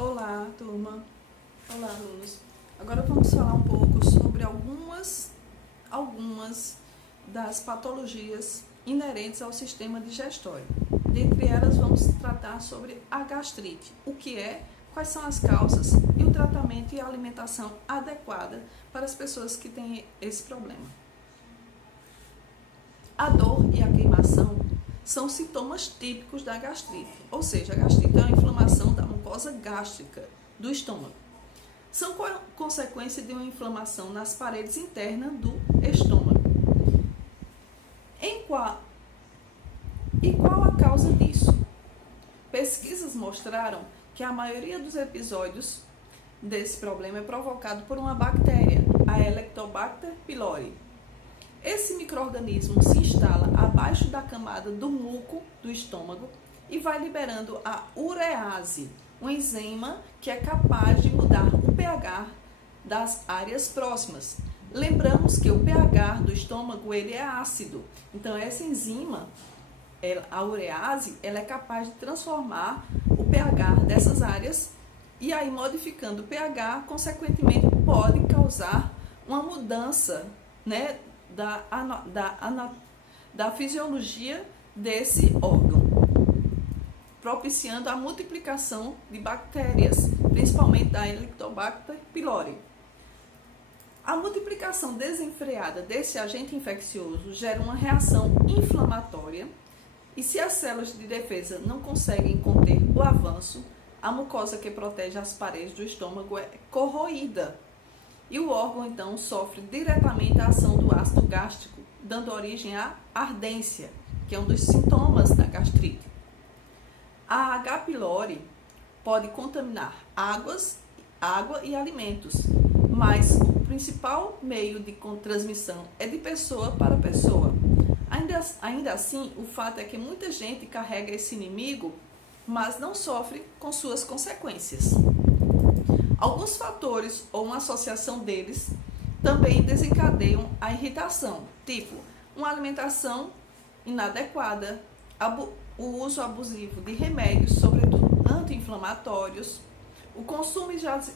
Olá, turma. Olá, alunos. Agora vamos falar um pouco sobre algumas das patologias inerentes ao sistema digestório. Dentre elas, vamos tratar sobre a gastrite, o que é, quais são as causas e o tratamento e a alimentação adequada para as pessoas que têm esse problema. A dor e a queimação são sintomas típicos da gastrite, ou seja, a gastrite é uma inflamação da mucosa gástrica do estômago. São consequência de uma inflamação nas paredes internas do estômago. E qual a causa disso? Pesquisas mostraram que a maioria dos episódios desse problema é provocado por uma bactéria, a Helicobacter pylori. Esse micro-organismo se instala abaixo da camada do muco do estômago e vai liberando a urease, uma enzima que é capaz de mudar o pH das áreas próximas. Lembramos que o pH do estômago ele é ácido, então essa enzima, a urease, ela é capaz de transformar o pH dessas áreas e aí modificando o pH, consequentemente pode causar uma mudança, né, da fisiologia desse órgão, propiciando a multiplicação de bactérias, principalmente da Helicobacter pylori. A multiplicação desenfreada desse agente infeccioso gera uma reação inflamatória e se as células de defesa não conseguem conter o avanço, a mucosa que protege as paredes do estômago é corroída. E o órgão, então, sofre diretamente a ação do ácido gástrico, dando origem à ardência, que é um dos sintomas da gastrite. A H. pylori pode contaminar água e alimentos, mas o principal meio de transmissão é de pessoa para pessoa. Ainda assim, o fato é que muita gente carrega esse inimigo, mas não sofre com suas consequências. Alguns fatores ou uma associação deles também desencadeiam a irritação, tipo uma alimentação inadequada, o uso abusivo de remédios, sobretudo anti-inflamatórios, o consumo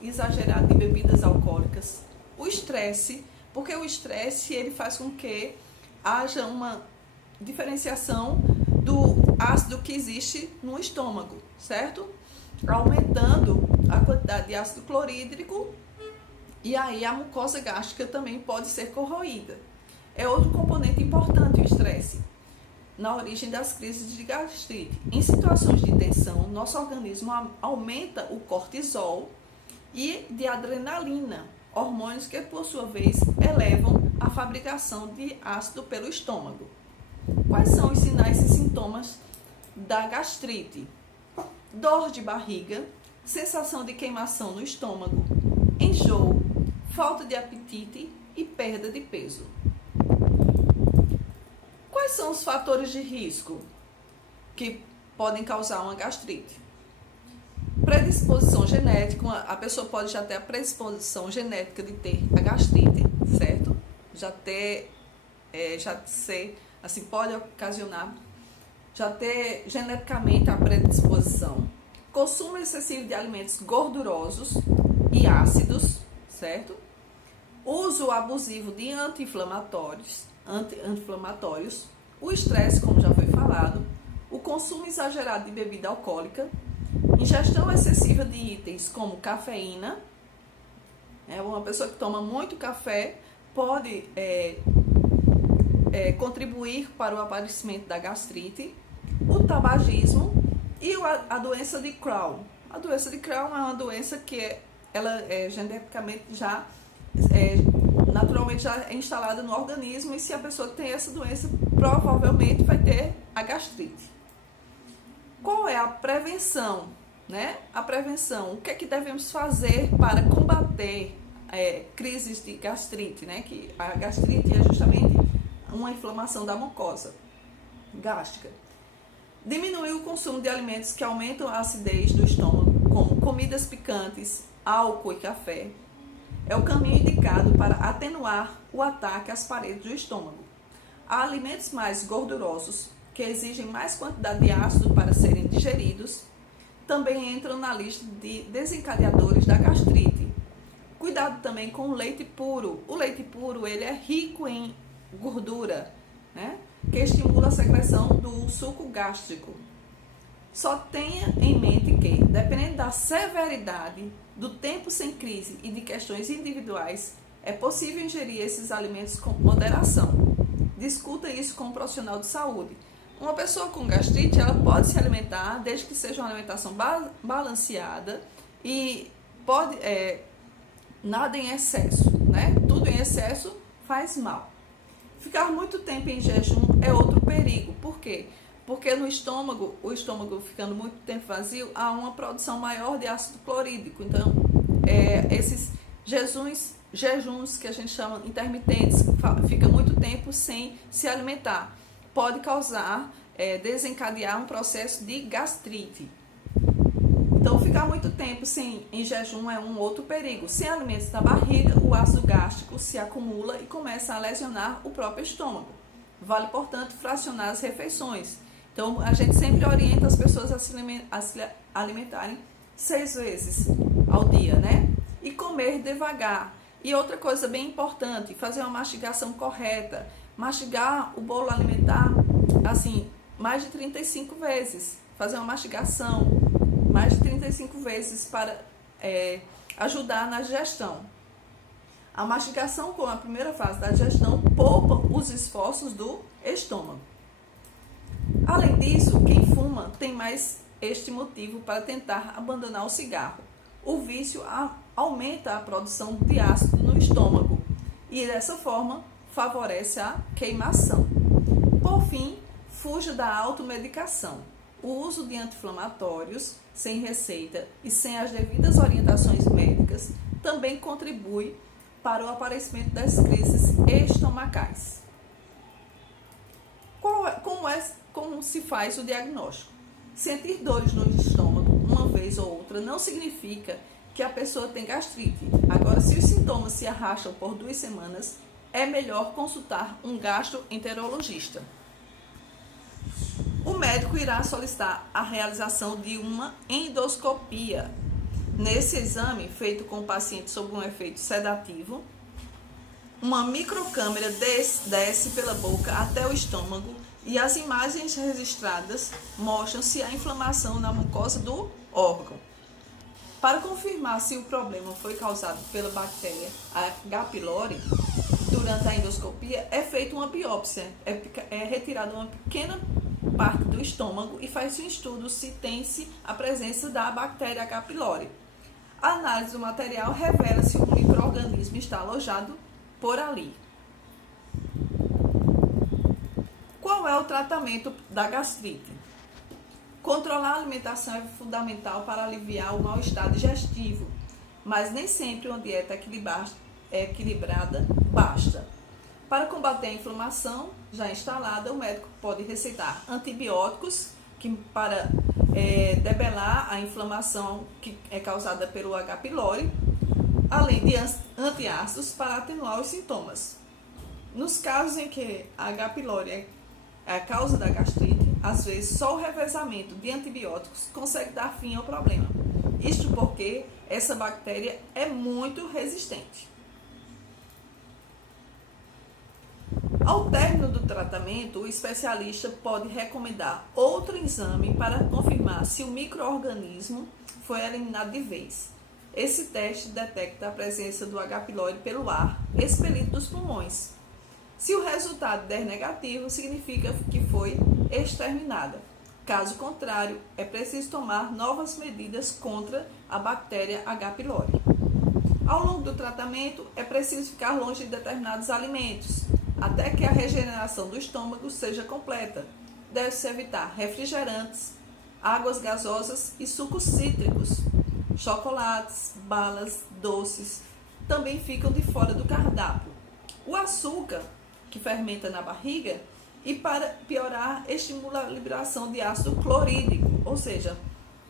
exagerado de bebidas alcoólicas, o estresse, porque o estresse ele faz com que haja uma diferenciação do ácido que existe no estômago, certo? Aumentando a quantidade de ácido clorídrico e aí a mucosa gástrica também pode ser corroída. É outro componente importante o estresse na origem das crises de gastrite. Em situações de tensão, nosso organismo aumenta o cortisol e de adrenalina, hormônios que por sua vez elevam a fabricação de ácido pelo estômago. Quais são os sinais e sintomas da gastrite? Dor de barriga, sensação de queimação no estômago, enjoo, falta de apetite e perda de peso. Quais são os fatores de risco que podem causar uma gastrite? Predisposição genética, a pessoa pode já ter a predisposição genética de ter a gastrite, certo? Pode ocasionar já ter geneticamente a predisposição. Consumo excessivo de alimentos gordurosos e ácidos, certo? Uso abusivo de anti-inflamatórios, o estresse, como já foi falado, o consumo exagerado de bebida alcoólica, ingestão excessiva de itens como cafeína, uma pessoa que toma muito café pode contribuir para o aparecimento da gastrite, o tabagismo e a doença de Crohn. A doença de Crohn é uma doença que ela geneticamente naturalmente já é instalada no organismo e se a pessoa tem essa doença, provavelmente vai ter a gastrite. Qual é a prevenção? A prevenção, o que é que devemos fazer para combater crises de gastrite? Que a gastrite é justamente uma inflamação da mucosa gástrica. Diminuir o consumo de alimentos que aumentam a acidez do estômago, como comidas picantes, álcool e café. É o caminho indicado para atenuar o ataque às paredes do estômago. Há alimentos mais gordurosos, que exigem mais quantidade de ácido para serem digeridos, também entram na lista de desencadeadores da gastrite. Cuidado também com o leite puro. O leite puro ele é rico em gordura, né, que estimula a secreção do suco gástrico. Só tenha em mente que, dependendo da severidade, do tempo sem crise e de questões individuais, é possível ingerir esses alimentos com moderação. Discuta isso com um profissional de saúde. Uma pessoa com gastrite, ela pode se alimentar, desde que seja uma alimentação balanceada e pode, nada em excesso, né? Tudo em excesso faz mal. Ficar muito tempo em jejum é outro perigo. Por quê? Porque no estômago, o estômago ficando muito tempo vazio, há uma produção maior de ácido clorídrico. Então, esses jejuns que a gente chama intermitentes, fica muito tempo sem se alimentar, pode causar, desencadear um processo de gastrite. Então, ficar muito tempo em jejum é um outro perigo. Sem alimentos na barriga, o ácido gástrico se acumula e começa a lesionar o próprio estômago. Vale, portanto, fracionar as refeições. Então, a gente sempre orienta as pessoas a se alimentarem 6 vezes ao dia, né? E comer devagar. E outra coisa bem importante, fazer uma mastigação correta. Mastigar o bolo alimentar, assim, mais de 35 vezes. Fazer uma mastigação mais de 35 vezes para ajudar na digestão. A mastigação, com a primeira fase da digestão, poupa os esforços do estômago. Além disso, quem fuma tem mais este motivo para tentar abandonar o cigarro. O vício aumenta a produção de ácido no estômago e, dessa forma, favorece a queimação. Por fim, fuja da automedicação. O uso de anti-inflamatórios sem receita e sem as devidas orientações médicas também contribui para o aparecimento das crises estomacais. Como se faz o diagnóstico? Sentir dores no estômago uma vez ou outra não significa que a pessoa tem gastrite. Agora, se os sintomas se arrastam por 2 semanas, é melhor consultar um gastroenterologista. O médico irá solicitar a realização de uma endoscopia. Nesse exame, feito com o paciente sob um efeito sedativo, uma microcâmera desce pela boca até o estômago e as imagens registradas mostram se há inflamação na mucosa do órgão. Para confirmar se o problema foi causado pela bactéria H. pylori, durante a endoscopia é feita uma biópsia, é retirada uma pequena parte do estômago e faz-se um estudo se tem-se a presença da bactéria H. pylori. A análise do material revela se o micro-organismo está alojado por ali. Qual é o tratamento da gastrite? Controlar a alimentação é fundamental para aliviar o mal-estar digestivo, mas nem sempre uma dieta equilibrada basta. Para combater a inflamação já instalada, o médico pode receitar antibióticos para debelar a inflamação que é causada pelo H. pylori, além de antiácidos para atenuar os sintomas. Nos casos em que a H. pylori é a causa da gastrite, às vezes só o revezamento de antibióticos consegue dar fim ao problema. Isto porque essa bactéria é muito resistente. Ao término do tratamento, o especialista pode recomendar outro exame para confirmar se o micro-organismo foi eliminado de vez. Esse teste detecta a presença do H. pylori pelo ar expelido dos pulmões. Se o resultado der negativo, significa que foi exterminada. Caso contrário, é preciso tomar novas medidas contra a bactéria H. pylori. Ao longo do tratamento, é preciso ficar longe de determinados alimentos, até que a regeneração do estômago seja completa. Deve-se evitar refrigerantes, águas gasosas e sucos cítricos. Chocolates, balas, doces também ficam de fora do cardápio. O açúcar, que fermenta na barriga, e para piorar, estimula a liberação de ácido clorídrico, ou seja,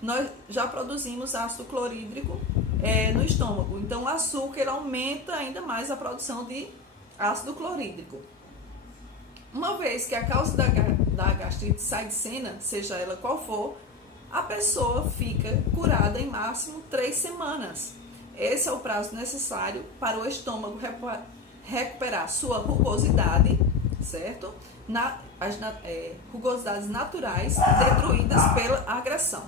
nós já produzimos ácido clorídrico no estômago. Então, o açúcar ele aumenta ainda mais a produção de ácido clorídrico. Uma vez que a causa da gastrite sai de cena, seja ela qual for, a pessoa fica curada em máximo 3 semanas. Esse é o prazo necessário para o estômago recuperar sua rugosidade, certo? As rugosidades naturais destruídas pela agressão.